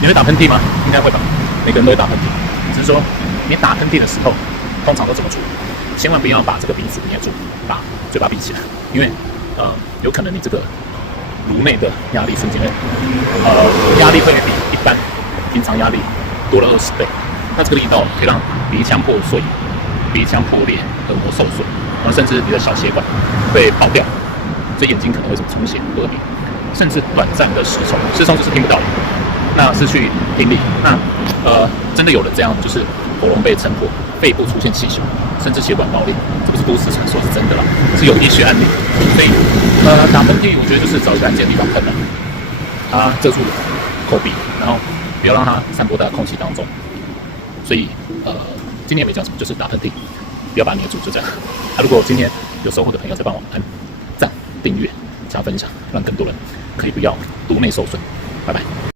你会打喷嚏吗？应该会吧，每个人都会打喷嚏。只是说你打喷嚏的时候，通常都怎么处理？千万不要把这个鼻子捏住，把嘴巴闭起来，因为有可能你这个颅内的压力瞬间压力会比一般平常压力多了20倍。那这个力道可以让鼻腔破碎、鼻腔破裂、耳膜受损，甚至你的小血管会爆掉，所以眼睛可能会充血、耳鸣，甚至短暂的失聪。失聪就是听不到，那失去听力。那真的有人这样，就是喉咙被撑破，肺部出现气胸，甚至血管爆裂，这不是都市传说，是真的啦，是有医学案例。所以打喷嚏，我觉得就是找一个安静的地方喷了，它遮住口鼻，然后不要让它散播在空气当中。所以今天也没讲什么，就是打喷嚏，不要把它捏住，就这样。如果今天有收获的朋友，再帮我按赞、订阅、加分享，让更多人可以不要颅内受损。拜拜。